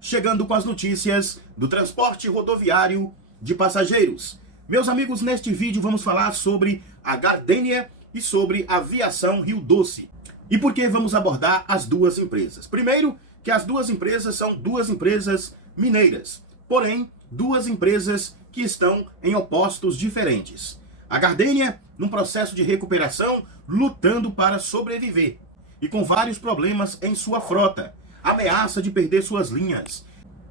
chegando com as notícias do transporte rodoviário de passageiros. Meus amigos, neste vídeo vamos falar sobre a Gardenia e sobre a Aviação Rio Doce. E por que vamos abordar as duas empresas? Primeiro, que as duas empresas são duas empresas mineiras, porém, duas empresas que estão em opostos diferentes. A Gardenia, num processo de recuperação, lutando para sobreviver, e com vários problemas em sua frota, ameaça de perder suas linhas.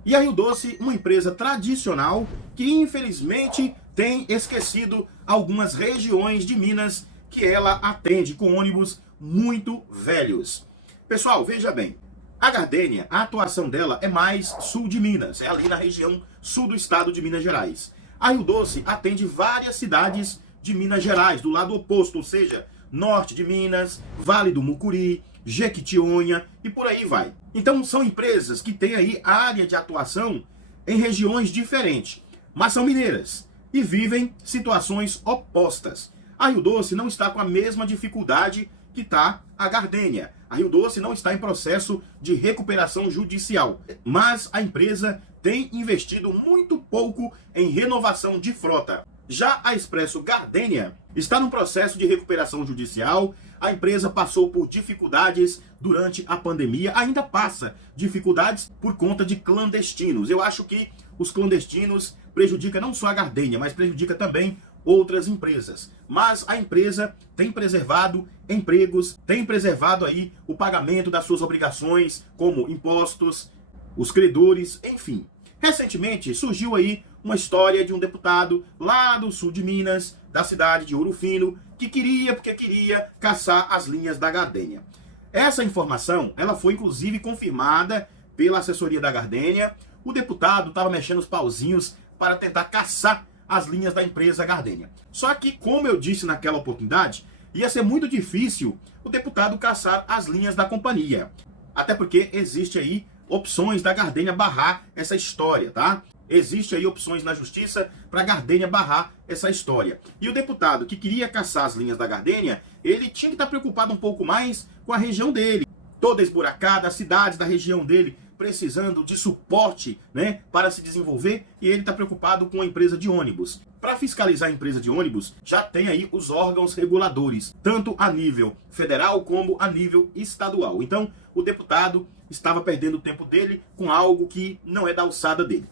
E a Rio Doce, uma empresa tradicional que infelizmente tem esquecido algumas regiões de Minas que ela atende com ônibus muito velhos. Pessoal, veja bem, a Gardenia, a atuação dela é mais sul de Minas, é ali na região sul do estado de Minas Gerais. A Rio Doce atende várias cidades de Minas Gerais, do lado oposto, ou seja, norte de Minas, Vale do Mucuri, Jequitinhonha e por aí vai. Então são empresas que têm aí área de atuação em regiões diferentes, mas são mineiras e vivem situações opostas. A Rio Doce não está com a mesma dificuldade que está a Gardenia. A Rio Doce não está em processo de recuperação judicial, mas a empresa tem investido muito pouco em renovação de frota. Já a Expresso Gardenia está num processo de recuperação judicial. A empresa passou por dificuldades durante a pandemia, ainda passa dificuldades por conta de clandestinos. Eu acho que os clandestinos prejudicam não só a Gardenia, mas prejudica também outras empresas. Mas a empresa tem preservado empregos, tem preservado aí o pagamento das suas obrigações, como impostos, os credores, enfim. Recentemente surgiu aí uma história de um deputado lá do sul de Minas, da cidade de Ouro Fino, que queria caçar as linhas da Gardenia. Essa informação, ela foi inclusive confirmada pela assessoria da Gardenia. O deputado estava mexendo os pauzinhos para tentar caçar as linhas da empresa Gardenia. Só que, como eu disse naquela oportunidade, ia ser muito difícil o deputado caçar as linhas da companhia. Até porque existe aí opções da Gardenia barrar essa história, tá? Existe aí opções na justiça para a Gardenia barrar essa história. E o deputado que queria caçar as linhas da Gardenia, ele tinha que estar preocupado um pouco mais com a região dele. Toda esburacada, as cidades da região dele precisando de suporte, né, para se desenvolver, e ele está preocupado com a empresa de ônibus. Para fiscalizar a empresa de ônibus, já tem aí os órgãos reguladores, tanto a nível federal como a nível estadual. Então, o deputado estava perdendo o tempo dele com algo que não é da alçada dele.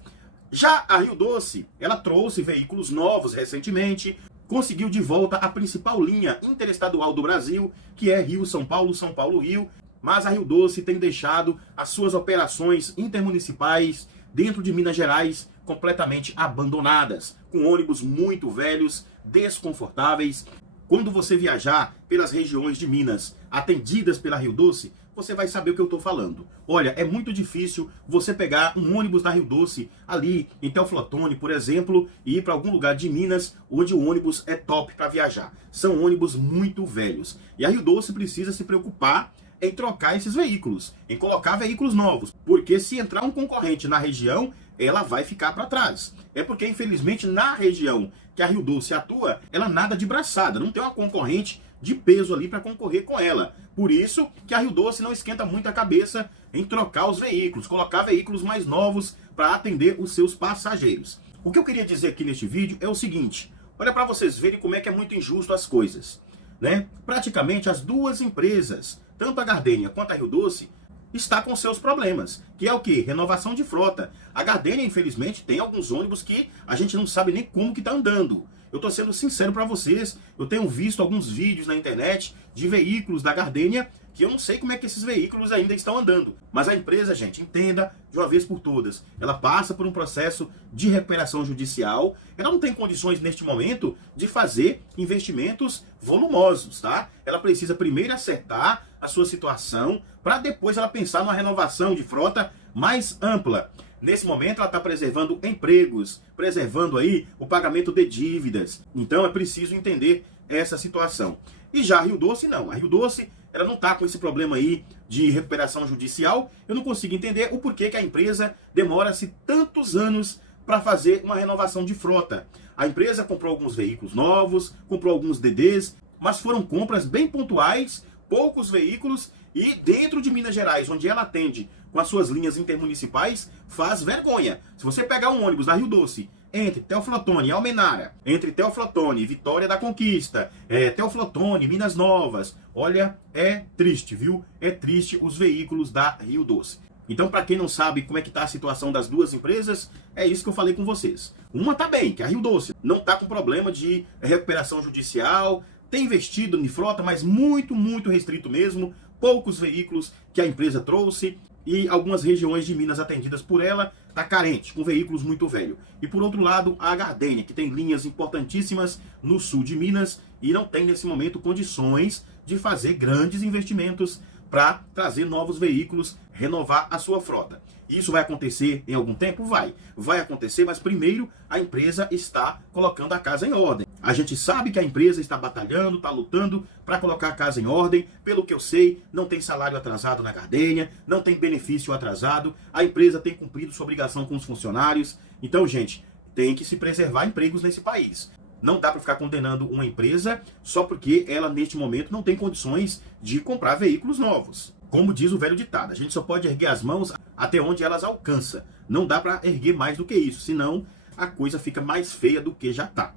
Já a Rio Doce, ela trouxe veículos novos recentemente, conseguiu de volta a principal linha interestadual do Brasil, que é Rio-São Paulo, São Paulo-Rio, mas a Rio Doce tem deixado as suas operações intermunicipais dentro de Minas Gerais completamente abandonadas, com ônibus muito velhos, desconfortáveis. Quando você viajar pelas regiões de Minas atendidas pela Rio Doce, você vai saber o que eu estou falando. Olha, é muito difícil você pegar um ônibus da Rio Doce ali em Teoflotone, por exemplo, e ir para algum lugar de Minas onde o ônibus é top para viajar. São ônibus muito velhos. E a Rio Doce precisa se preocupar em trocar esses veículos, em colocar veículos novos. Porque se entrar um concorrente na região, ela vai ficar para trás. É porque, infelizmente, na região que a Rio Doce atua, ela nada de braçada, não tem uma concorrente de peso ali para concorrer com ela. Por isso que a Rio Doce não esquenta muito a cabeça em trocar os veículos, colocar veículos mais novos para atender os seus passageiros. O que eu queria dizer aqui neste vídeo é o seguinte: olha para vocês verem como é que é muito injusto as coisas, né? Praticamente as duas empresas, tanto a Gardenia quanto a Rio Doce, está com seus problemas, que é o que? Renovação de frota. A Gardenia, infelizmente, tem alguns ônibus que a gente não sabe nem como que está andando. Eu estou sendo sincero para vocês, eu tenho visto alguns vídeos na internet de veículos da Gardenia que eu não sei como é que esses veículos ainda estão andando. Mas a empresa, gente, entenda de uma vez por todas, ela passa por um processo de recuperação judicial, ela não tem condições neste momento de fazer investimentos volumosos, tá? Ela precisa primeiro acertar a sua situação para depois ela pensar numa renovação de frota mais ampla. Nesse momento ela está preservando empregos, preservando aí o pagamento de dívidas. Então é preciso entender essa situação. E já a Rio Doce não. A Rio Doce, ela não está com esse problema aí de recuperação judicial. Eu não consigo entender o porquê que a empresa demora-se tantos anos para fazer uma renovação de frota. A empresa comprou alguns veículos novos, comprou alguns DDs, mas foram compras bem pontuais, poucos veículos, e dentro de Minas Gerais, onde ela atende com as suas linhas intermunicipais, faz vergonha. Se você pegar um ônibus da Rio Doce, entre Teoflotone e Almenara, entre Teoflotone e Vitória da Conquista, Teoflotone, Minas Novas, olha, é triste, viu? É triste os veículos da Rio Doce. Então, para quem não sabe como é que está a situação das duas empresas, é isso que eu falei com vocês. Uma tá bem, que é a Rio Doce, não tá com problema de recuperação judicial, tem investido em frota, mas muito, muito restrito mesmo, poucos veículos que a empresa trouxe, e algumas regiões de Minas atendidas por ela está carente, com veículos muito velhos. E por outro lado, a Gardenia, que tem linhas importantíssimas no sul de Minas e não tem nesse momento condições de fazer grandes investimentos para trazer novos veículos, renovar a sua frota. Isso vai acontecer em algum tempo? Vai acontecer, mas primeiro a empresa está colocando a casa em ordem. A gente sabe que a empresa está batalhando, está lutando para colocar a casa em ordem. Pelo que eu sei, não tem salário atrasado na Gardenia, não tem benefício atrasado, a empresa tem cumprido sua obrigação com os funcionários. Então, gente, tem que se preservar empregos nesse país. Não dá para ficar condenando uma empresa só porque ela, neste momento, não tem condições de comprar veículos novos. Como diz o velho ditado, a gente só pode erguer as mãos até onde elas alcançam. Não dá para erguer mais do que isso, senão a coisa fica mais feia do que já está.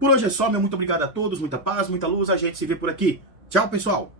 Por hoje é só, meu muito obrigado a todos, muita paz, muita luz, a gente se vê por aqui. Tchau, pessoal!